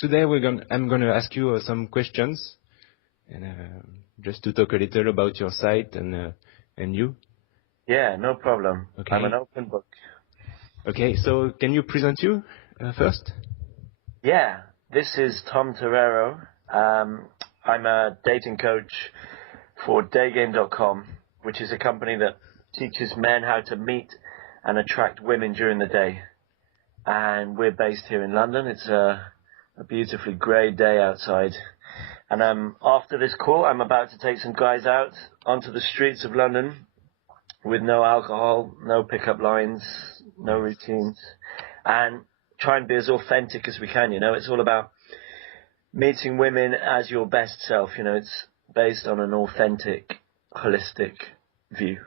today I'm gonna ask you some questions, and just to talk a little about your site and you. Yeah, no problem. Okay. I'm an open book. Okay, so can you present you first? Yeah, this is Tom Torero. I'm a dating coach for daygame.com, which is a company that teaches men how to meet and attract women during the day. And we're based here in London. It's a beautifully grey day outside. And after this call, I'm about to take some guys out onto the streets of London with no alcohol, no pickup lines, no routines, and try and be as authentic as we can. It's all about meeting women as your best self. It's based on an authentic, holistic view.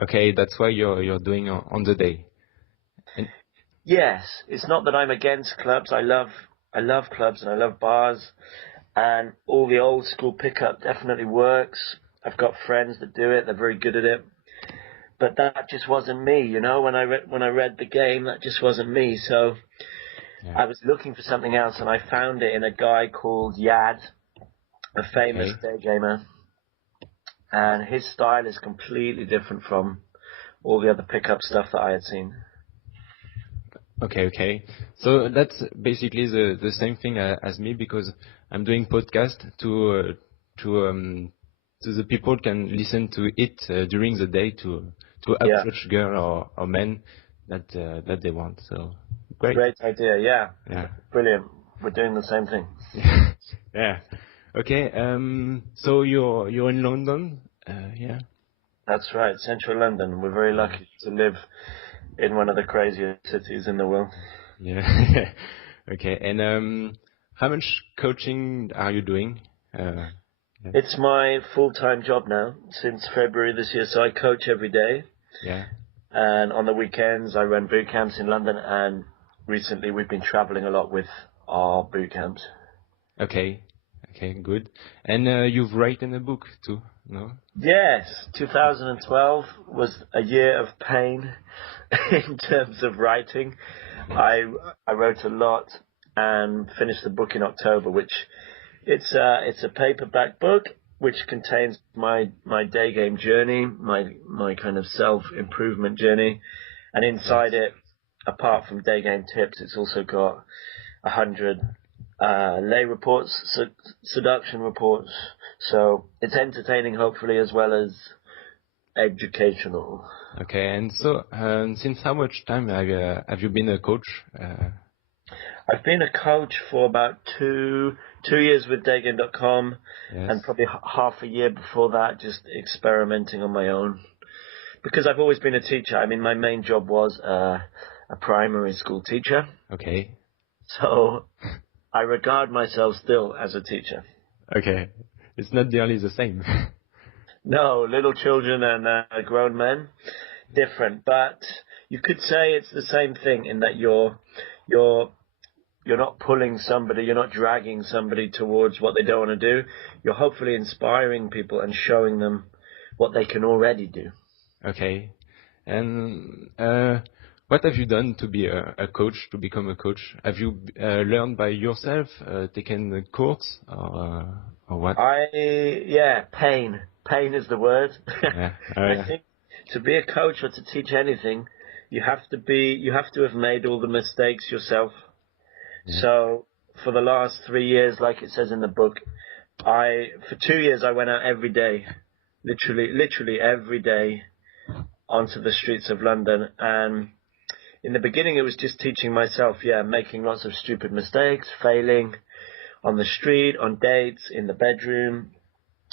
Okay, that's why you're doing on the day. And yes, it's not that I'm against clubs. I love clubs and I love bars, and all the old school pickup definitely works. I've got friends that do it. They're very good at it. But that just wasn't me, When I read the game, that just wasn't me. So yeah. I was looking for something else, and I found it in a guy called Yad, a famous day gamer. And his style is completely different from all the other pickup stuff that I had seen. Okay. So that's basically the same thing as me, because I'm doing podcast to the people can listen to it during the day to approach girl or men that they want. So great idea. Yeah. Brilliant. We're doing the same thing. Yeah. Okay. So you're in London. Yeah. That's right. Central London. We're very lucky to live in one of the craziest cities in the world. Yeah. Okay. And how much coaching are you doing? It's my full-time job now since February this year. So I coach every day. Yeah. And on the weekends, I run boot camps in London. And recently, we've been traveling a lot with our boot camps. Okay, good. And you've written a book too, no? Yes, 2012 was a year of pain in terms of writing. I wrote a lot and finished the book in October, which it's a paperback book which contains my day game journey, my kind of self-improvement journey, and inside it, apart from day game tips, it's also got 100 lay reports, seduction reports. So it's entertaining, hopefully, as well as educational. Okay, and so since how much time have you been a coach? I've been a coach for about two years with daygame.com, and probably half a year before that, just experimenting on my own. Because I've always been a teacher. I mean, my main job was a primary school teacher. Okay. So I regard myself still as a teacher. Okay. It's not nearly the same. No, little children and grown men, different. But you could say it's the same thing in that you're not pulling somebody, you're not dragging somebody towards what they don't want to do. You're hopefully inspiring people and showing them what they can already do. Okay. And what have you done to be a coach, to become a coach? Have you learned by yourself, taken a course, or what? Pain. Pain is the word. Yeah. I think to be a coach or to teach anything, you have to have made all the mistakes yourself. Yeah. So for the last 3 years, like it says in the book, for 2 years I went out every day, literally every day, onto the streets of London. And in the beginning, it was just teaching myself, making lots of stupid mistakes, failing on the street, on dates, in the bedroom.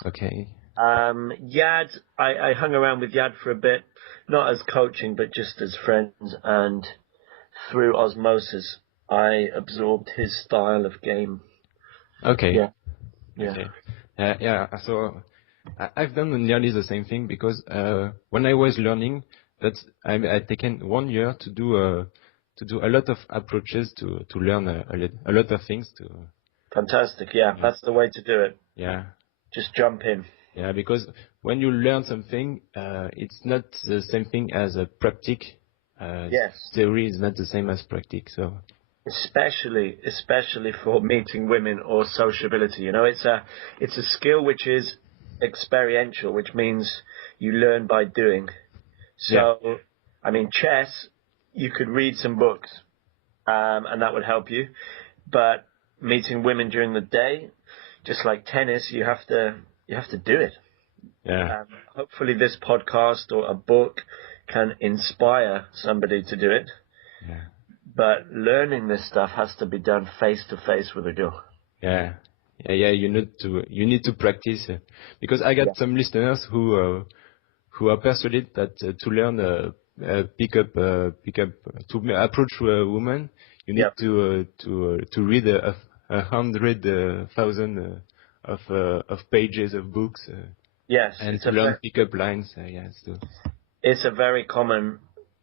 Okay. Yad, I hung around with Yad for a bit, not as coaching, but just as friends. And through osmosis, I absorbed his style of game. Okay. Yeah. Okay. So I've done nearly the same thing, because when I was learning, I'd taken 1 year to do a lot of approaches to learn a lot of things. Fantastic. Yeah, that's the way to do it. Yeah. Just jump in. Yeah, because when you learn something, it's not the same thing as a practice. Yes. Theory is not the same as practice. So. especially for meeting women or sociability. You know, it's a skill which is experiential, which means you learn by doing. So, Yeah. I mean, chess, you could read some books, and that would help you. But meeting women during the day, just like tennis, you have to do it. Yeah. Hopefully, this podcast or a book can inspire somebody to do it. Yeah. But learning this stuff has to be done face to face with a girl. Yeah. Yeah. You need to practice because I got some listeners who are persuaded that to learn pick up to approach a woman, you need Yep. to read 100,000 of pages of books Yes, and to learn pick up lines. Yes. So, it's a very common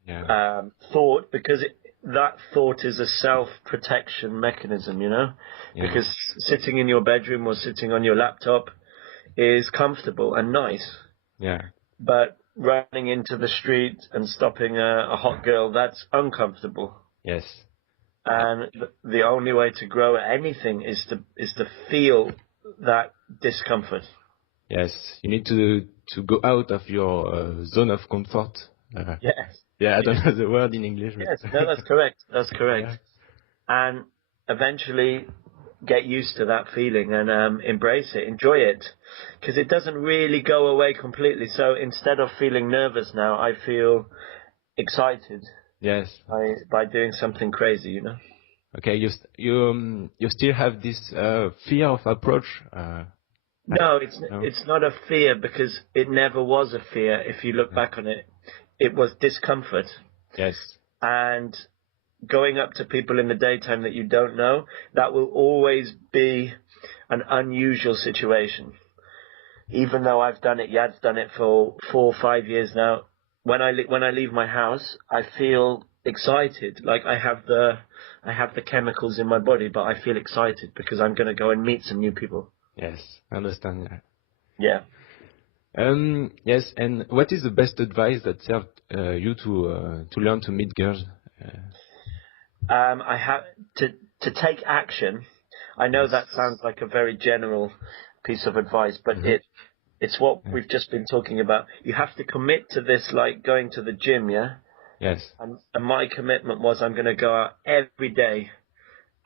yeah. thought, because that thought is a self-protection mechanism, you know, Yeah. because sitting in your bedroom or sitting on your laptop is comfortable and nice, Yeah. but running into the street and stopping a hot girl, that's uncomfortable. Yes. And the only way to grow at anything is to feel that discomfort. Yes. You need to go out of your zone of comfort. Yes. Yeah, I don't know the word in English. But Yes, no, that's correct. That's correct. Yeah. And eventually get used to that feeling and embrace it, enjoy it, because it doesn't really go away completely. So instead of feeling nervous now, I feel excited Yes. by doing something crazy, you know. Okay, you still have this fear of approach. No, No? it's not a fear, because it never was a fear. If you look back on it, it was discomfort. Yes. And going up to people in the daytime that you don't know, that will always be an unusual situation. Even though I've done it, Yad's done it for 4 or 5 years now. When I leave my house, I feel excited. Like I have the chemicals in my body, but I feel excited because I'm going to go and meet some new people. Yes, I understand. Yeah. Yes, and what is the best advice that served you to learn to meet girls? I have to take action. I know Yes. that sounds like a very general piece of advice, but it's what we've just been talking about. You have to commit to this, like going to the gym, yeah? Yes. And my commitment was I'm going to go out every day,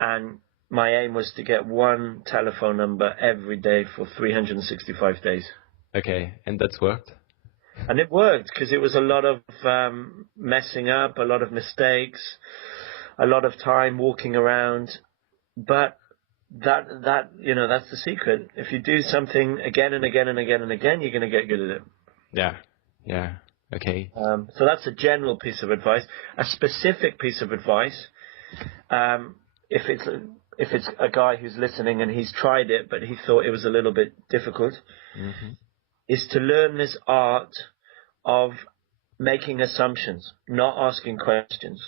and my aim was to get one telephone number every day for 365 days. Okay, and that's worked. And it worked, because it was a lot of messing up, a lot of mistakes, a lot of time walking around. But that you know, that's the secret. If you do something again and again and again and again, you're going to get good at it. Yeah. Yeah. Okay. So that's a general piece of advice. A specific piece of advice, if it's a guy who's listening and he's tried it but he thought it was a little bit difficult, is to learn this art of making assumptions, not asking questions.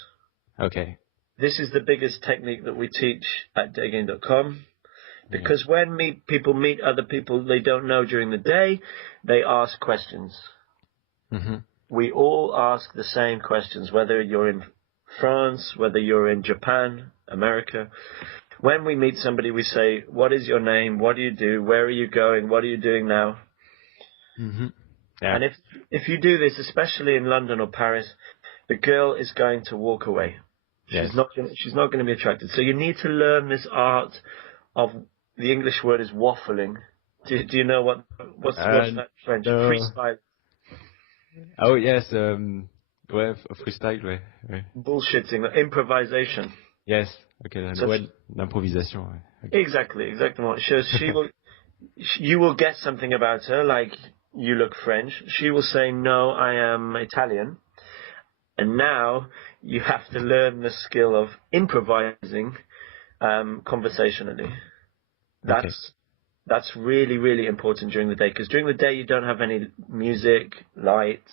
Okay. This is the biggest technique that we teach at daygame.com, because when people meet other people they don't know during the day, they ask questions. We all ask the same questions, whether you're in France, whether you're in Japan, America. When we meet somebody, we say, what is your name? What do you do? Where are you going? What are you doing now? Yeah. And if you do this, especially in London or Paris, the girl is going to walk away. Yes. She's not going to be attracted. So you need to learn this art of, the English word is waffling. Do you know what's that French? No. Freestyle. Oh yes, ouais, freestyle, ouais, ouais. Bullshitting, improvisation. Yes, okay, So ouais, l'improvisation, ouais. Okay. Exactly. You will get something about her, like you look French. She will say, no, I am Italian. And now you have to learn the skill of improvising conversationally. That's really, really important during the day, because during the day you don't have any music, lights,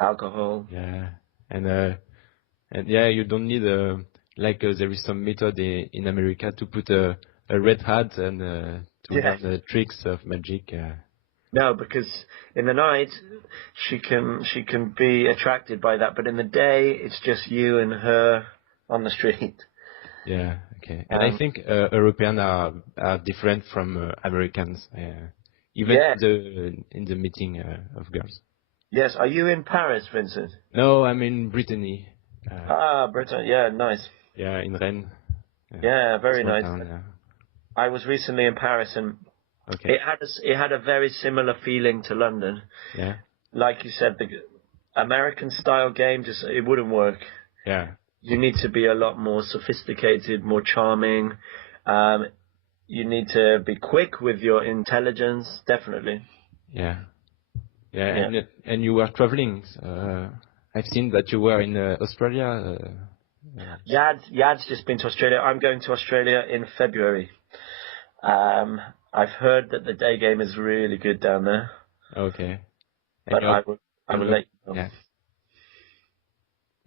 alcohol. Yeah, and yeah, you don't need like there is some method in America to put a red hat and to learn the tricks of magic. No, because in the night she can be attracted by that, but in the day it's just you and her on the street. Yeah. Okay. And I think Europeans are different from Americans, even Yeah. in the meeting of girls. Yes. Are you in Paris, Vincent? No, I'm in Brittany. Britain. Yeah, nice. Yeah, in Rennes. Yeah, very Small nice. town. Yeah. I was recently in Paris, and Okay. it had a very similar feeling to London. Yeah. Like you said, the American style game it wouldn't work. Yeah. You need to be a lot more sophisticated, more charming. You need to be quick with your intelligence, definitely. Yeah. Yeah. And you were traveling. I've seen that you were in Australia. Yad's just been to Australia. I'm going to Australia in February. I've heard that the day game is really good down there. Okay. But I will let you know. Yeah.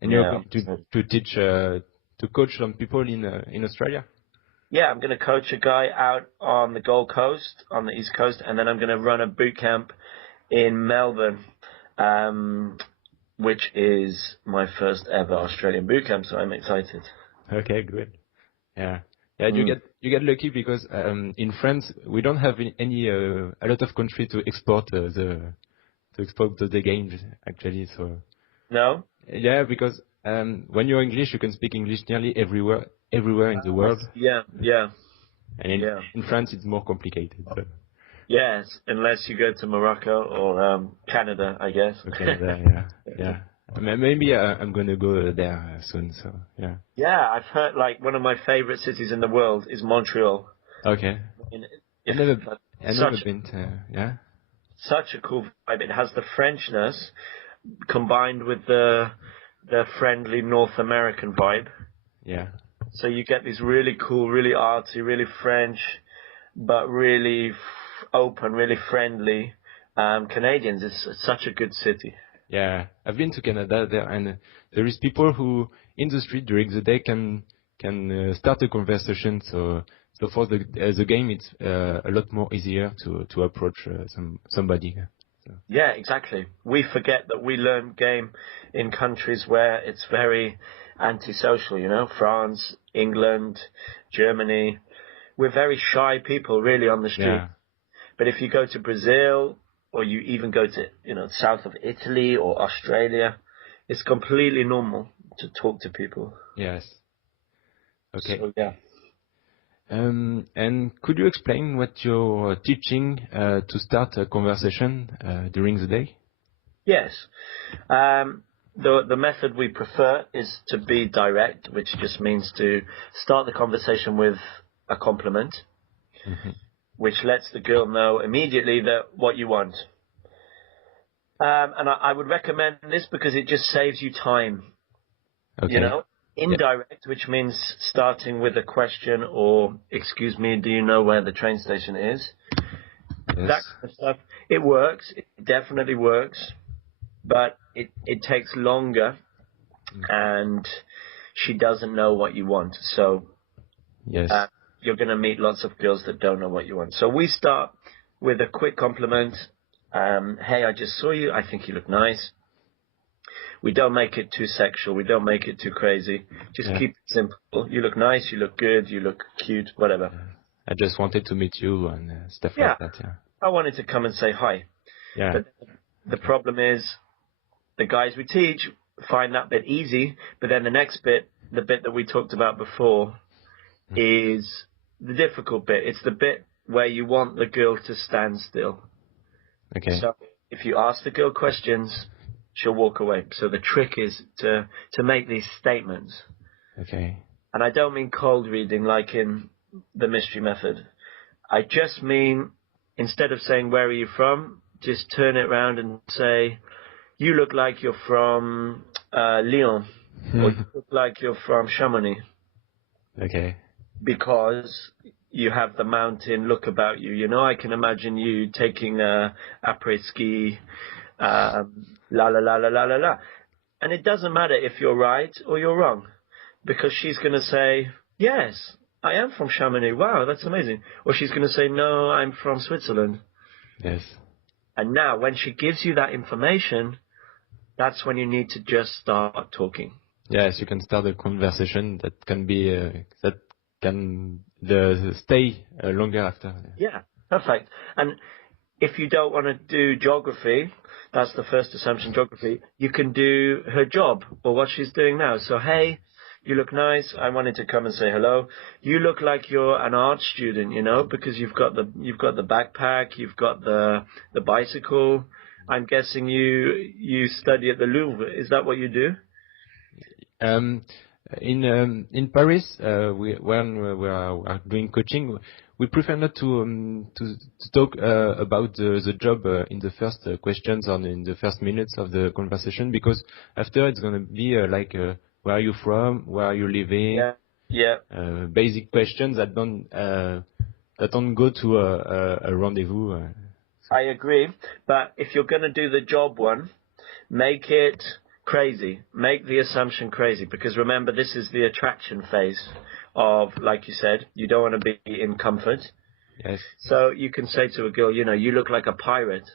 And you're going to teach to coach some people in Australia? Yeah, I'm going to coach a guy out on the Gold Coast, on the East Coast, and then I'm going to run a boot camp in Melbourne, which is my first ever Australian boot camp, so I'm excited. Okay, good. Yeah. Yeah, you get lucky because in France we don't have a lot of country to export the games actually. So No? yeah, because when you're English, you can speak English nearly everywhere in the world. Yeah. And in France, it's more complicated. So. Yes, unless you go to Morocco or Canada, I guess. Canada, yeah. Maybe I'm gonna go there soon. So yeah. Yeah, I've heard like one of my favorite cities in the world is Montreal. Okay. I've never been to, yeah. Such a cool vibe. It has the Frenchness combined with the friendly North American vibe. Yeah. So you get these really cool, really artsy, really French, but really open, really friendly Canadians. It's such a good city. Yeah, I've been to Canada there, and there is people who in the street during the day can start a conversation. So for the game, it's a lot more easier to approach somebody. So. Yeah, exactly. We forget that we learn game in countries where it's very antisocial. You know, France, England, Germany. We're very shy people, really, on the street. Yeah. But if you go to Brazil, or you even go to, south of Italy or Australia, it's completely normal to talk to people. Yes. Okay. So, yeah. And could you explain what you're teaching to start a conversation during the day? Yes. The method we prefer is to be direct, which just means to start the conversation with a compliment. Mm-hmm. Which lets the girl know immediately that what you want. And I would recommend this because it just saves you time. Okay. Indirect, which means starting with a question or, excuse me, do you know where the train station is? Yes. That kind of stuff. It works. It definitely works. But it takes longer and she doesn't know what you want. So yes. You're going to meet lots of girls that don't know what you want. So we start with a quick compliment. Hey, I just saw you. I think you look nice. We don't make it too sexual. We don't make it too crazy. Just keep it simple. You look nice. You look good. You look cute. Whatever. I just wanted to meet you and stuff like that. Yeah. I wanted to come and say hi. Yeah. But the problem is the guys we teach find that bit easy. But then the next bit, the bit that we talked about before, is the difficult bit. It's the bit where you want the girl to stand still. Okay. So if you ask the girl questions, she'll walk away. So the trick is to make these statements. Okay. And I don't mean cold reading like in the mystery method. I just mean instead of saying where are you from, just turn it around and say, you look like you're from Lyon, or you look like you're from Chamonix. Okay. Because you have the mountain look about you. I can imagine you taking a après-ski, la la la la la la la. And it doesn't matter if you're right or you're wrong, because she's going to say, yes, I am from Chamonix. Wow, that's amazing. Or she's going to say, no, I'm from Switzerland. Yes. And now when she gives you that information, that's when you need to just start talking. Yes, you can start a conversation that can be that can stay longer after. Yeah, perfect. And if you don't want to do geography, that's the first assumption, geography, you can do her job or what she's doing now. So, hey, you look nice. I wanted to come and say hello. You look like you're an art student, you know, because you've got the backpack, you've got the bicycle. I'm guessing you study at the Louvre. Is that what you do? In Paris, when we are doing coaching, we prefer not to talk about the job in the first questions or in the first minutes of the conversation, because after it's going to be where are you from, where are you living, basic questions that don't go to a rendezvous. I agree, but if you're going to do the job one, make it crazy. Make the assumption crazy, because remember, this is the attraction phase of, like you said, you don't want to be in comfort. Yes. So you can say to a girl, you know, you look like a pirate.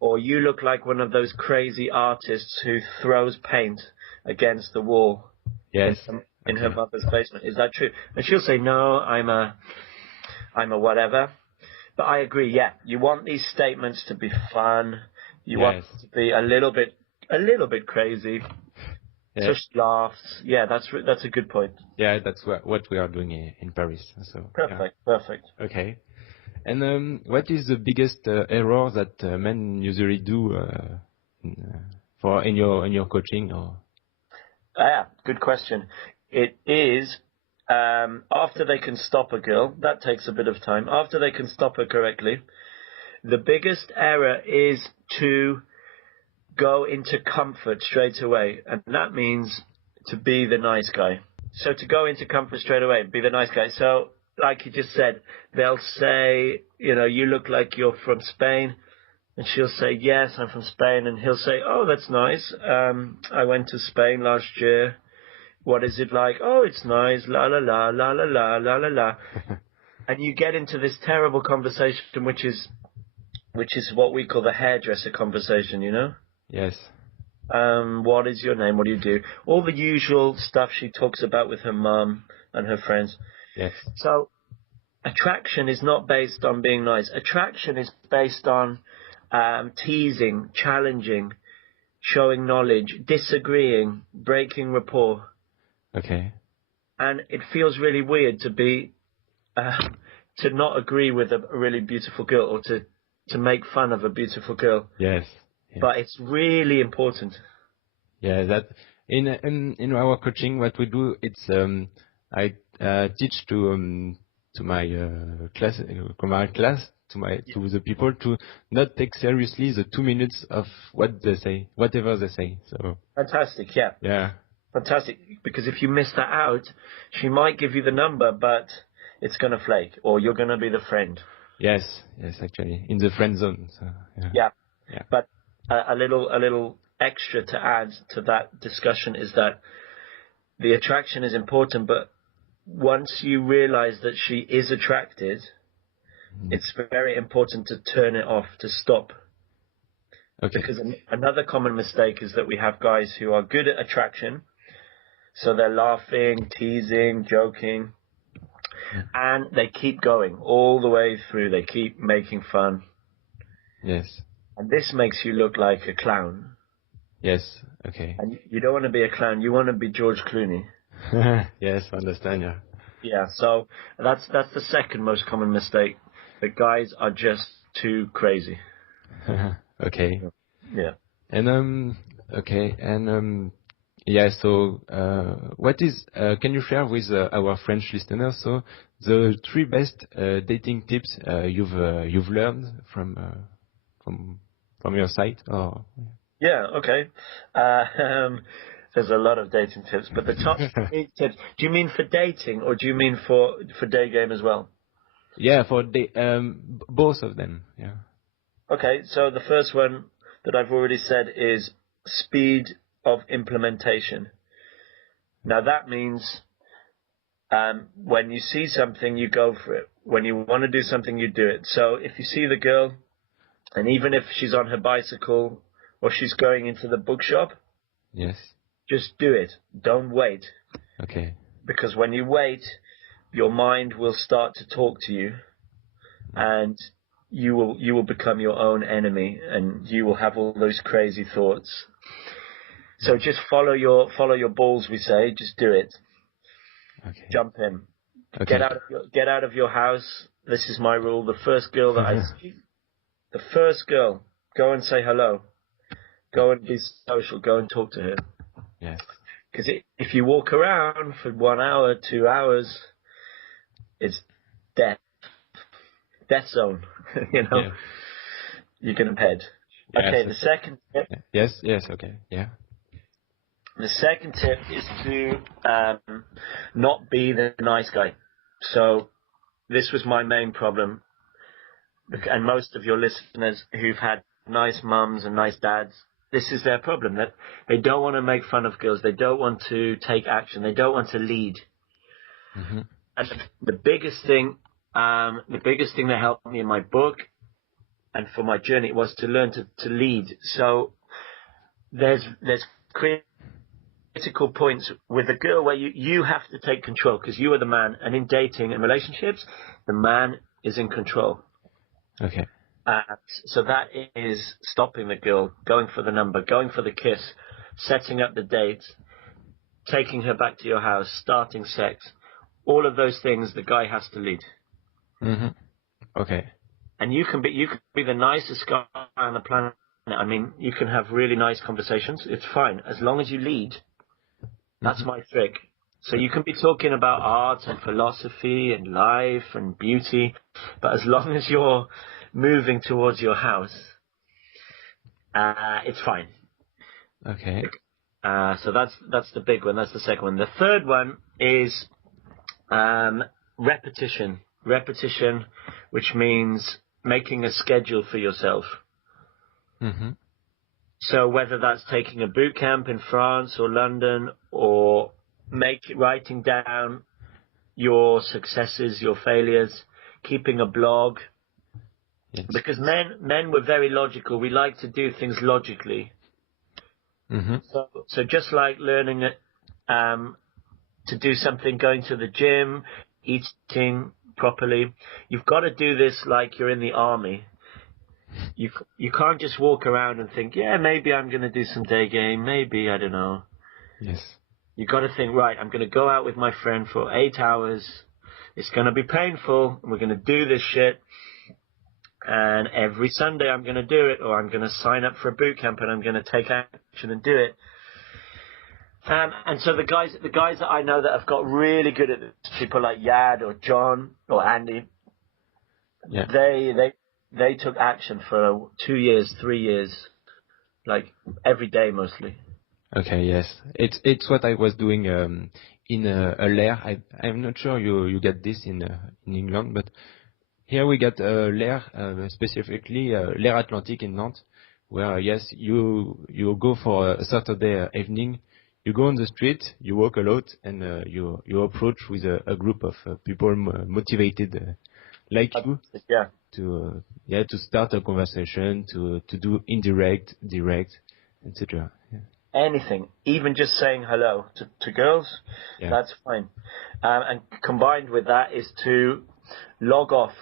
Or you look like one of those crazy artists who throws paint against the wall. Yes. In her mother's basement. Is that true? And she'll say, no, I'm a whatever. But I agree, yeah. You want these statements to be fun. You want it to be a little bit crazy. Yes. So she laughs. Yeah, that's a good point. Yeah, that's what we are doing in Paris. So Perfect. Okay. And what is the biggest error that men usually do in your coaching? Or Good question. It is after they can stop a girl. That takes a bit of time. After they can stop her correctly, the biggest error is to go into comfort straight away, and that means to be the nice guy. So to go into comfort straight away, be the nice guy. So, like you just said, they'll say, you know, you look like you're from Spain, and she'll say, yes, I'm from Spain, and he'll say, oh, that's nice. I went to Spain last year. What is it like? Oh, it's nice. La la la la la la la la la. And you get into this terrible conversation, which is what we call the hairdresser conversation, you know? Yes. What is your name? What do you do? All the usual stuff she talks about with her mum and her friends. Yes. So attraction is not based on being nice. Attraction is based on teasing, challenging, showing knowledge, disagreeing, breaking rapport. Okay. And it feels really weird to be to not agree with a really beautiful girl, or to make fun of a beautiful girl. Yes. But it's really important. Yeah, that in our coaching, what we do, it's I teach to my class, to the people, to not take seriously the 2 minutes of what they say, whatever they say. So fantastic, yeah. Yeah. Fantastic, because if you miss that out, she might give you the number, but it's going to flake, or you're going to be the friend. Yes, actually, in the friend zone. So, yeah. But a little extra to add to that discussion is that the attraction is important, but once you realize that she is attracted, it's very important to turn it off, to stop. Okay. Because another common mistake is that we have guys who are good at attraction, so they're laughing, teasing, joking, and they keep going all the way through. They keep making fun. Yes. And this makes you look like a clown. Yes, okay. And you don't want to be a clown. You want to be George Clooney. Yes, I understand, yeah. Yeah, so that's the second most common mistake. The guys are just too crazy. Okay. Yeah. And okay, and yeah, so what is can you share with our French listeners the 3 best dating tips you've learned from your site? Or Yeah, okay. There's a lot of dating tips, but the top 3 tips. Do you mean for dating, or do you mean for day game as well? Yeah, for both of them. Yeah. Okay, so the first one that I've already said is speed of implementation. Now that means when you see something, you go for it. When you want to do something, you do it. So if you see the girl, and even if she's on her bicycle or she's going into the bookshop, yes, Just do it. Don't wait. Okay. Because when you wait, your mind will start to talk to you, and you will become your own enemy, and you will have all those crazy thoughts. So just follow your balls, we say. Just do it. Okay. Jump in. Okay. Get out of your house. This is my rule. The first girl that I see, the first girl, go and say hello. Go and be social. Go and talk to her. Yes. Because if you walk around for 1 hour, 2 hours, it's death zone. You know, Yeah. you're gonna head. Yes, Okay. The second tip. Yes. Yes. Okay. Yeah. The second tip is to not be the nice guy. So this was my main problem, and most of your listeners who've had nice mums and nice dads, this is their problem, that they don't want to make fun of girls. They don't want to take action. They don't want to lead. Mm-hmm. And the biggest thing that helped me in my book and for my journey was to learn to lead. So there's critical points with a girl where you have to take control because you are the man. And in dating and relationships, the man is in control. Okay. So that is stopping the girl, going for the number, going for the kiss, setting up the date, taking her back to your house, starting sex. All of those things, the guy has to lead. Mm-hmm. Okay. And you can be the nicest guy on the planet. I mean, you can have really nice conversations. It's fine as long as you lead. That's my trick. So you can be talking about art and philosophy and life and beauty, but as long as you're moving towards your house, it's fine. Okay. So that's the big one. That's the second one. The third one is repetition. Repetition, which means making a schedule for yourself. Mm-hmm. So whether that's taking a boot camp in France or London, or writing down your successes, your failures, keeping a blog. Yes. Because men were very logical. We like to do things logically. Mm-hmm. So just like learning to do something, going to the gym, eating properly, you've got to do this like you're in the army. You can't just walk around and think, yeah, maybe I'm going to do some day game, maybe, I don't know. Yes. You got to think, right, I'm going to go out with my friend for 8 hours. It's going to be painful. We're going to do this shit. And every Sunday I'm going to do it, or I'm going to sign up for a boot camp and I'm going to take action and do it. And so the guys that I know that have got really good at this, people like Yad or John or Andy, Yeah. they took action for 2 years, 3 years, like every day mostly. Okay. Yes. It's what I was doing in a leur. I'm not sure you get this in England, but here we get leur, specifically leur Atlantique in Nantes, where yes, you go for a Saturday evening. You go on the street, you walk a lot, and you approach with a group of people motivated like you. Yeah. To start a conversation, to do indirect, direct, etc. Yeah. Anything, even just saying hello to girls, that's fine. And combined with that is to log off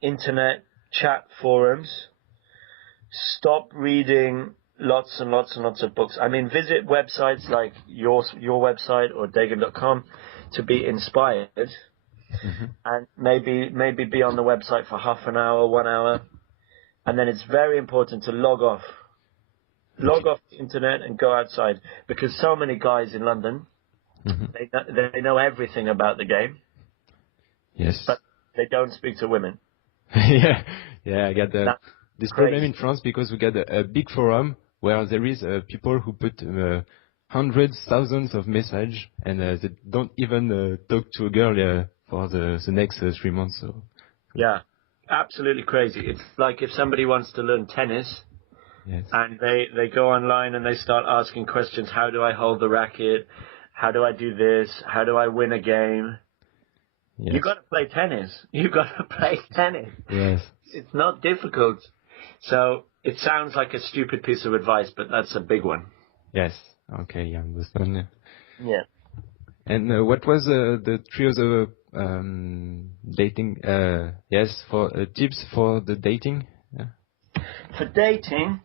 internet chat forums. Stop reading lots and lots and lots of books. I mean, visit websites like your website or dagan.com to be inspired. Mm-hmm. And maybe be on the website for half an hour, 1 hour, and then it's very important to log off the internet and go outside, because so many guys in London, they know everything about the game. Yes. But they don't speak to women. yeah, I got this crazy problem in France because we got a big forum where there is people who put hundreds, thousands of messages, and they don't even talk to a girl for the next 3 months. So. Yeah, absolutely crazy. It's like if somebody wants to learn tennis, and they go online and they start asking questions. How do I hold the racket? How do I do this? How do I win a game? Yes. You got to play tennis. You got to play tennis. Yes. It's not difficult. So it sounds like a stupid piece of advice, but that's a big one. Yes. Okay, yeah, understand. Yeah. And what was the three other dating? Yes, for tips for the dating. Yeah. For dating,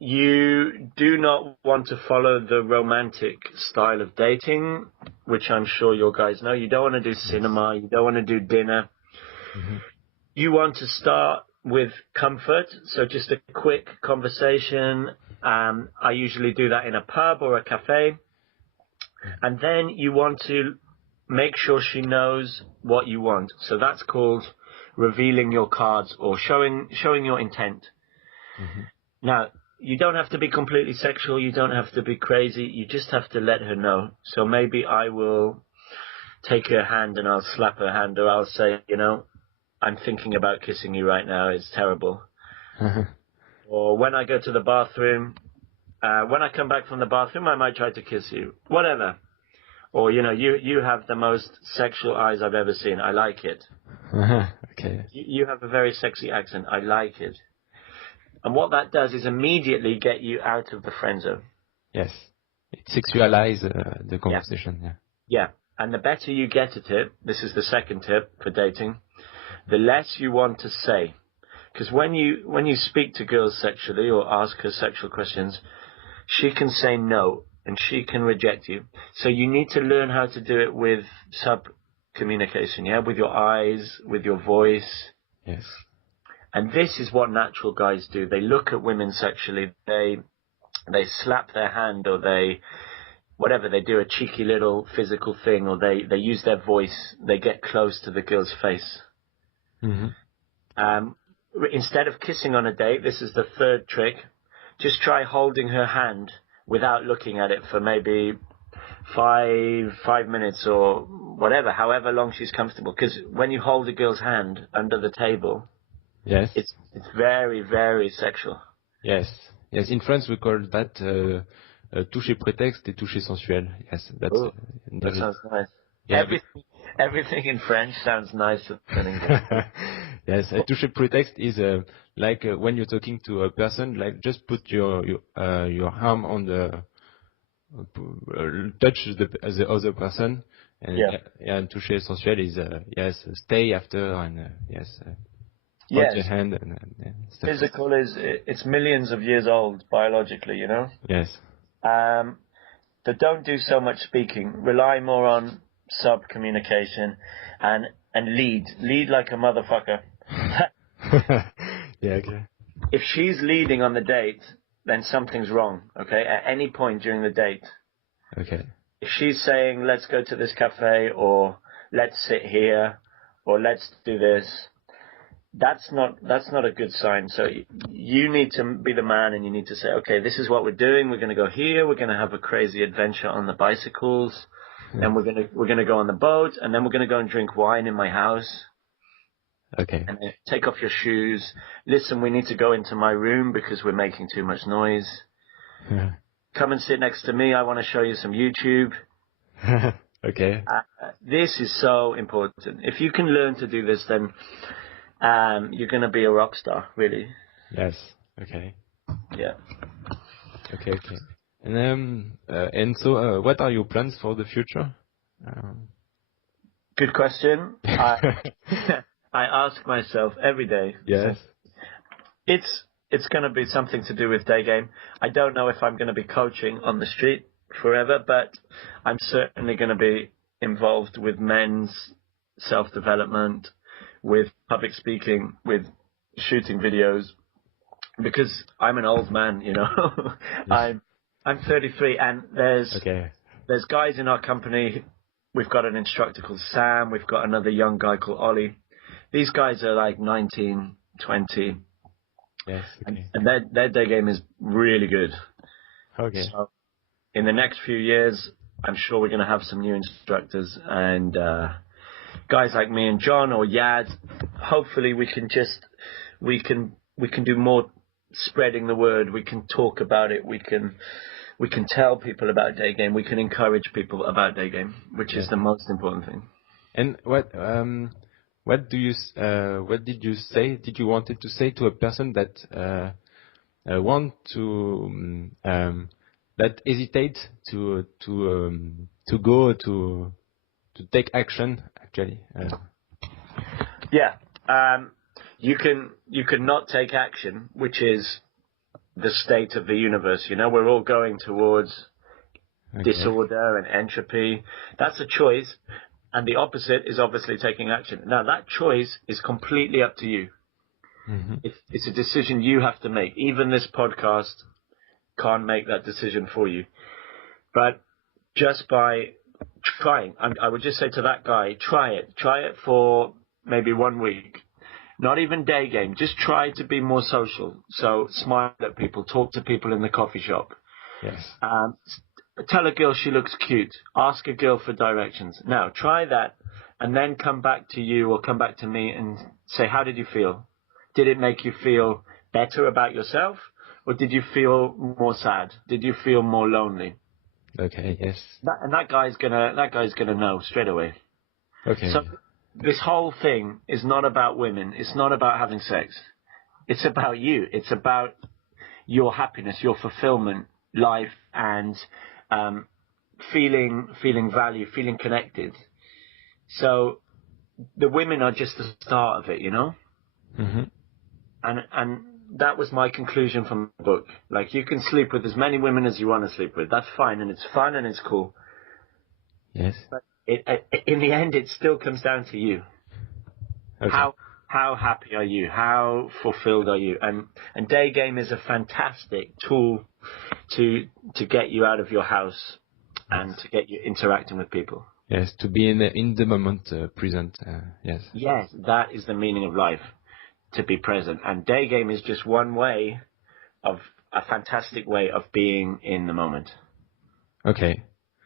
you do not want to follow the romantic style of dating, which I'm sure you guys know. You don't want to do cinema. You don't want to do dinner. Mm-hmm. You want to start with comfort, so just a quick conversation. I usually do that in a pub or a cafe. And then you want to make sure she knows what you want. So that's called revealing your cards or showing your intent. Mm-hmm. Now, you don't have to be completely sexual. You don't have to be crazy. You just have to let her know. So maybe I will take her hand and I'll slap her hand, or I'll say, I'm thinking about kissing you right now. It's terrible. Or when I go to the bathroom, when I come back from the bathroom, I might try to kiss you. Whatever. Or, you have the most sexual eyes I've ever seen. I like it. Okay. You have a very sexy accent. I like it. And what that does is immediately get you out of the friend zone. Yes. It sexualize the conversation. Yeah. Yeah. And the better you get at it, this is the second tip for dating, the less you want to say. Because when you speak to girls sexually or ask her sexual questions, she can say no and she can reject you. So you need to learn how to do it with sub-communication, with your eyes, with your voice. Yes. And this is what natural guys do. They look at women sexually. They slap their hand, or they do a cheeky little physical thing, or they use their voice. They get close to the girl's face. Mm-hmm. Instead of kissing on a date, this is the third trick. Just try holding her hand without looking at it for maybe five minutes or whatever, however long she's comfortable. Because when you hold a girl's hand under the table, yes, it's very, very sexual. Yes. In France we call that toucher prétexte et toucher sensuel. Yes, That sounds nice. Yeah, everything in French sounds nicer than English. Yes, a toucher prétexte is like when you're talking to a person, like just put your arm on the touch the other person, and and toucher sensuel is stay after and hold your hand and stuff. Physical it's millions of years old biologically, Yes. But don't do so much speaking. Rely more on sub-communication and lead like a motherfucker. Yeah, okay. If she's leading on the date, then something's wrong, okay? At any point during the date. Okay. If she's saying, let's go to this cafe, or let's sit here, or let's do this, that's not a good sign. So you need to be the man, and you need to say, okay, this is what we're doing. We're going to go here. We're going to have a crazy adventure on the bicycles. Then we're going to go on the boat, and then we're going to go and drink wine in my house. Okay. And then take off your shoes. Listen, we need to go into my room because we're making too much noise. Yeah. Come and sit next to me. I want to show you some YouTube. Okay. This is so important. If you can learn to do this, then you're going to be a rock star, really. Yes. Okay. Yeah. Okay. And so, what are your plans for the future? Good question. I ask myself every day. Yes. It's going to be something to do with day game. I don't know if I'm going to be coaching on the street forever, but I'm certainly going to be involved with men's self-development, with public speaking, with shooting videos, because I'm an old man, I'm 33, and there's guys in our company. We've got an instructor called Sam. We've got another young guy called Ollie. These guys are like 19, 20. Yes. Okay. And their day game is really good. Okay. So in the next few years, I'm sure we're going to have some new instructors, and guys like me and John or Yad. Hopefully we can do more spreading the word. We can talk about it. We can tell people about day game. We can encourage people about day game, which is the most important thing. And what did you say? Did you wanted to say to a person that want to that hesitate to go to take action actually. Yeah. You can not take action, which is the state of the universe. You know, we're all going towards disorder and entropy. That's a choice. And the opposite is obviously taking action. Now, that choice is completely up to you. Mm-hmm. It's a decision you have to make. Even this podcast can't make that decision for you. But just by trying, I would just say to that guy, try it. Try it for maybe 1 week. Not even day game. Just try to be more social. So smile at people, talk to people in the coffee shop. Yes. Tell a girl she looks cute. Ask a girl for directions. Now, try that and then come back to you or come back to me and say, how did you feel? Did it make you feel better about yourself? Or did you feel more sad? Did you feel more lonely? Okay, yes. That guy's gonna know straight away. Okay. So this whole thing is not about women. It's not about having sex. It's about you. It's about your happiness, your fulfillment, life, and feeling value, feeling connected. So the women are just the start of it, you know? Mm-hmm. And that was my conclusion from the book. Like, you can sleep with as many women as you want to sleep with. That's fine, and it's fun and it's cool. Yes. But in the end, it still comes down to you. Okay. How happy are you? How fulfilled are you? And day game is a fantastic tool to get you out of your house and to get you interacting with people. Yes, to be in the moment, present. Yes. Yes, that is the meaning of life, to be present. And day game is just one way of a fantastic way of being in the moment. Okay.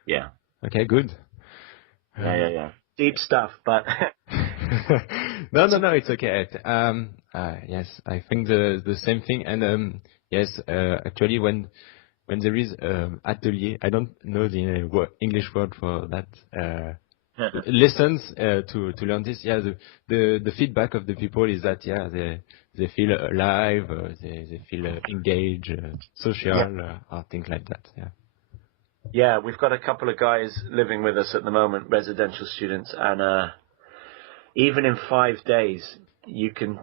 Yeah. Okay, good. Yeah. Deep stuff, but No, it's okay. Yes, I think the same thing. And yes, actually, when there is atelier, I don't know the English word for that. Lessons to learn this. Yeah, the feedback of the people is that they feel alive, they feel engaged, social, or things like that. Yeah. Yeah, we've got a couple of guys living with us at the moment, residential students, and even in 5 days, you can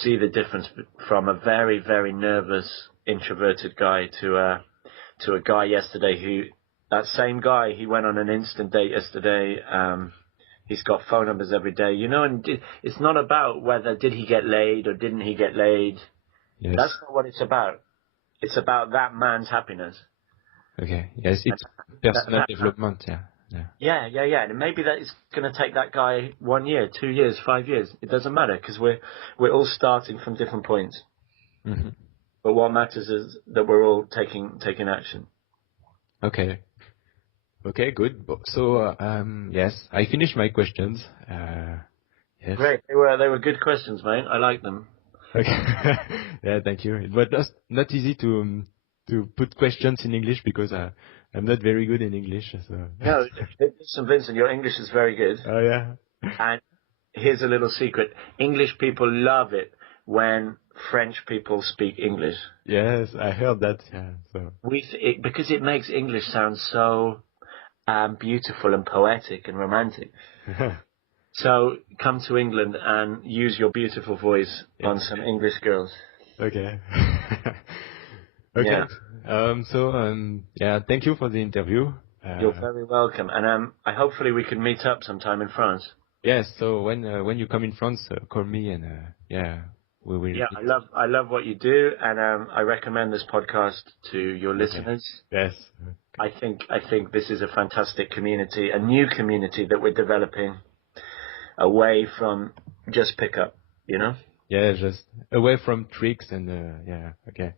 see the difference from a very, very nervous, introverted guy to a guy yesterday who, that same guy, he went on an instant date yesterday. He's got phone numbers every day, you know, and it's not about whether did he get laid or didn't he get laid. Yes. That's not what it's about. It's about that man's happiness. Okay. Yes, it's personal development. Yeah. Yeah. And maybe that is going to take that guy 1 year, 2 years, 5 years. It doesn't matter because we're all starting from different points. Mm-hmm. But what matters is that we're all taking action. Okay. Okay, good. So yes, I finished my questions. Yes. Great. They were good questions, mate. I like them. Okay. Yeah, thank you. It was not easy to put questions in English because I'm not very good in English. So. No, Vincent, your English is very good. Oh yeah. And here's a little secret: English people love it when French people speak English. Yes, I heard that. Yeah. So. Because it makes English sound so beautiful and poetic and romantic. So come to England and use your beautiful voice on some English girls. Okay. Okay. Yeah. Thank you for the interview. You're very welcome, and hopefully we can meet up sometime in France. Yes. So when you come in France, call me and we will. Yeah, I love what you do, and I recommend this podcast to your listeners. Yes. I think this is a fantastic community, a new community that we're developing away from just pickup, you know? Yeah, just away from tricks and okay.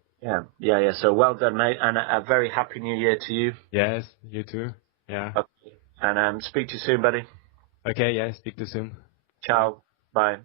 Yeah. So well done, mate, and a very happy New Year to you. Yes, you too. Yeah. Okay. And speak to you soon, buddy. Okay. Yeah. Speak to you soon. Ciao. Bye.